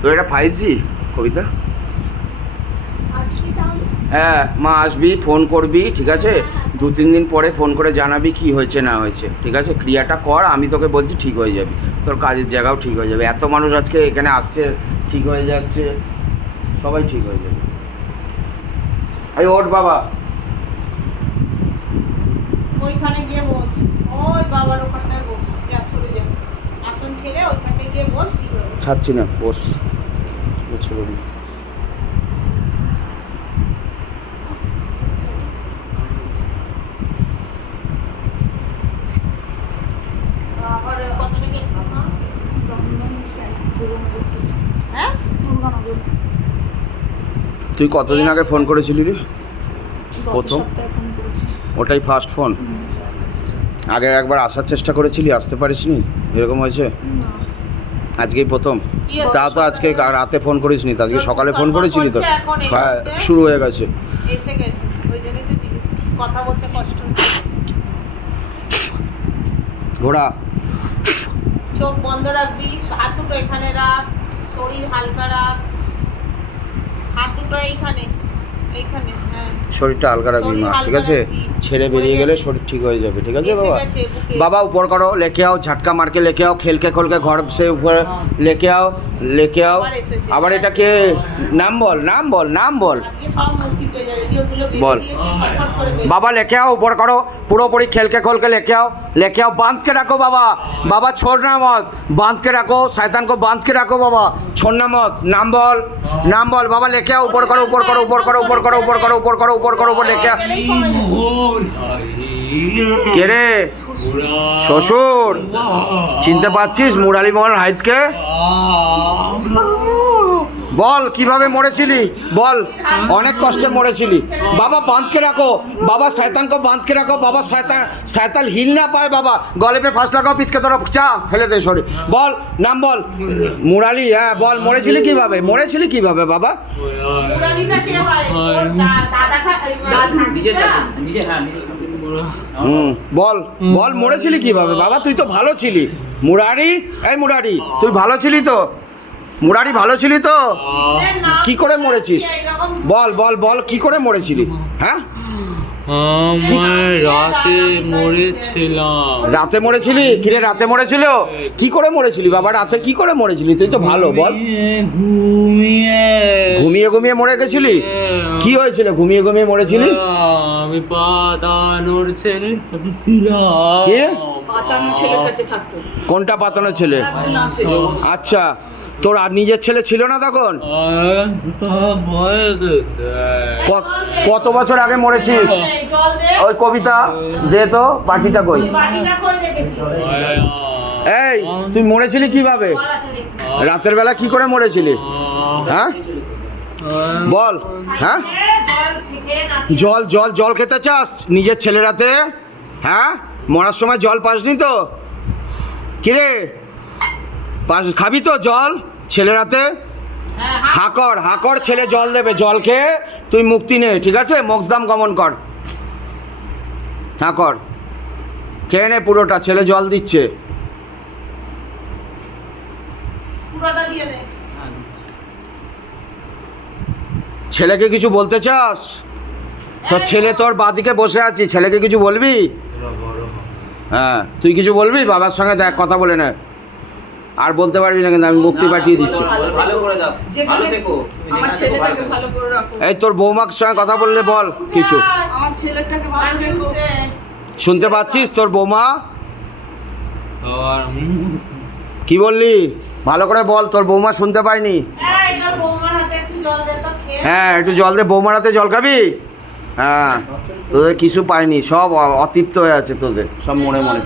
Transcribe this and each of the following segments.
তো এটা 5G কবিতা। আসছি তাহলে। হ্যাঁ মা আসবি, ফোন করবি, ঠিক আছে? 2-3 দিন পরে ফোন করে জানাবি কি হয়েছে না হয়েছে, ঠিক আছে? ক্রিয়াটা কর, আমি তোকে বলছি ঠিক হয়ে যাবে, তোর কাজের জায়গাও ঠিক হয়ে যাবে। এত মানুষ আজকে এখানে আসছে, ঠিক হয়ে যাচ্ছে, সবাই ঠিক হয়ে যাবে। এই ওঠ বাবা, ওইখানে গিয়ে বস, ওই বাবার ওখানটায় বস, যা সরে যা, আসন ছেড়ে ওইখানটায় গিয়ে বস, ঠিক হবে। ছাড়ছি না, বস ছেড়ে দিস। আবার কত টাকা এসব না? হ্যাঁ? তুই কতদিন আগে ফোন করেছিলি রে? প্রথম? ফোন করেছি। ওটাই ফার্স্ট ফোন? আগে একবার আসার চেষ্টা করেছিলি, আসতে পারিসনি, এরকম হয়েছে? আজকেই প্রথম? তা তো আজকে রাতে ফোন করিসনি, তো আজকে সকালে ফোন করেছিলি তো, শুরু হয়ে গেছে। এসে গেছে, ওই জন্যই তো জিজ্ঞেস করছি। কথা বলতে কষ্ট হচ্ছে। ঘোড়া, চোখ বন্ধ রাখবি, হাত দুটো এখানে রাখ, শরীর হালকা রাখ, হাত দুটো এইখানে এইখানে, হ্যাঁ। শরীরটা হালকা রাখবি মা, ঠিক আছে? ছেড়ে বেরিয়ে গেলে শরীর ঠিক হয়ে যাবে, ঠিক আছে বাবা? বাবা উপর করো, লেকে आओ, ঝটকা মারকে লেকে आओ, খেলকে খোলকে ঘর সে উপর লেকে आओ, লেকে आओ। আবার এটা কে? নাম বল, নাম বল, নাম বল, বল। বাবা लेके आओ, ऊपर करो, पूरी खेल के खोल के लेके आओ, बांध के रखो बाबा, बाबा छोड़ना मत, बांध के रखो, शैतान को बांध के रखो बाबा, छोड़ना मत। नाम बोल बाबा, लेके आओ, ऊपर करो, ऊपर करो, ऊपर करो, ऊपर करो, ऊपर करो, ऊपर करो, ऊपर करो, ऊपर लेके आओ। কে রে? শ্বশুর চিনতে পারছিস? মুরালি মোহন হাইতকে বল কিভাবে মরেছিলি, বল। অনেক কষ্টে মরেছিলি বাবা, বাঁধকে রাখো বাবা, শয়তান को बांध के रखो बाबा, शैतान हिल ना पाए बाबा, गले पे फांस लगाओ, পিছকে तरफ চা ফেলে দে সরি। বল নাম বল, মুরালি। হ্যাঁ বল, মরেছিলি কিভাবে, মরেছিলি কিভাবে বাবা? মুরালিটা কে হয়? ওর দাদাটা, দাদু, নিজে হ্যাঁ বল বল, মরেছিলি কিভাবে বাবা? তুই তো ভালো ছিলি মুরারি, এই মুরারি তুই ভালো ছিলি তো? মুরারি ভালো ছিলি তো? কি করে মরেছিস বল বল বল, কি করে মরেছিলি? হ্যাঁ রাতে মরেছিলাম। রাতে মরেছিলি? কিরে রাতে মরেছিল? কি করে মরেছিলি বাবা? রাতে কি করে মরেছিলি? তুই তো ভালো, বল। ঘুমিয়ে ঘুমিয়ে মরে গেছিলি? কি হয়েছিল ঘুমিয়ে ঘুমিয়ে মরেছিলি? আমি পাতানোর ছেলে কি? পাতানো ছেলের কাছে থাকতো। কোনটা পাতানো ছেলে? আচ্ছা, তোর আর নিজের ছেলে ছিল না তখন? কত বছর আগে মরেছিস? ওই কবিতা দে তো, পাটিটা কই? এই তুই মরেছিলি কিভাবে? রাতের বেলা কি করে মরেছিলি? হ্যাঁ বল। হ্যাঁ জল জল জল খেতে চাস নিজের ছেলে রাতে? হ্যাঁ মরার সময় জল পাসনি তো? কিরে খাবি তো জল ছেলে রাতে? হাকর ছেলে জল দেবে, জল খেয়ে তুই মুক্তি নে, ঠিক আছে? মোক্ষধাম গমন কর। হাকর খেয়ে নে পুরোটা, ছেলে জল দিচ্ছে। ছেলেকে কিছু বলতে চাস? তোর ছেলে তোর বাদিকে বসে আছি, ছেলেকে কিছু বলবি? হ্যাঁ তুই কিছু বলবি? বাবার সঙ্গে দেখ, কথা বলে নে। আর বলতে পারবি না কিন্তু আমি মুক্তি পাঠিয়ে দিচ্ছি। এই তোর বৌমার সঙ্গে কথা বললে বল কিছু। শুনতে পাচ্ছিস তোর বৌমা কি বললি? ভালো করে বল, তোর বৌমা শুনতে পাইনি। হ্যাঁ একটু জল দে, বৌমার হাতে জল খাবি? হ্যাঁ তোদের কিছু পাইনি, সব অতৃপ্ত হয়ে আছে তোদের, সব মনে মনে।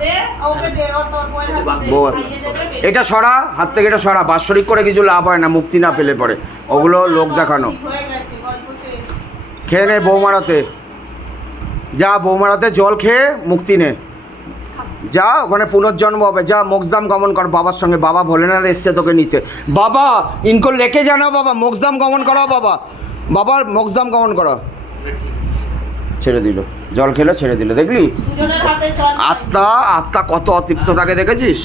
এটা সরা হাত থেকে, এটা সরা। বাৎসরিক করে কিছু লাভ হয় না মুক্তি না পেলে পরে, ওগুলো লোক দেখানো। খেয়ে নে বৌমার হাতে, যা বৌমার হাতে জল খেয়ে মুক্তি নে, যা ওখানে পুনর্জন্ম হবে, যা মোক্ষধাম গমন কর বাবার সঙ্গে। বাবা ভোলেনাথ এসছে তোকে নিতে। বাবা ইনকো লেকে জানা বাবা, মোক্ষধাম গমন করো বাবা, বাবার মোক্ষধাম গমন করো। ছেড়ে দিল, জল খেলে ছেড়ে দিল, দেখলি? আত্মা কত অতৃপ্ত থাকে দেখেছিস?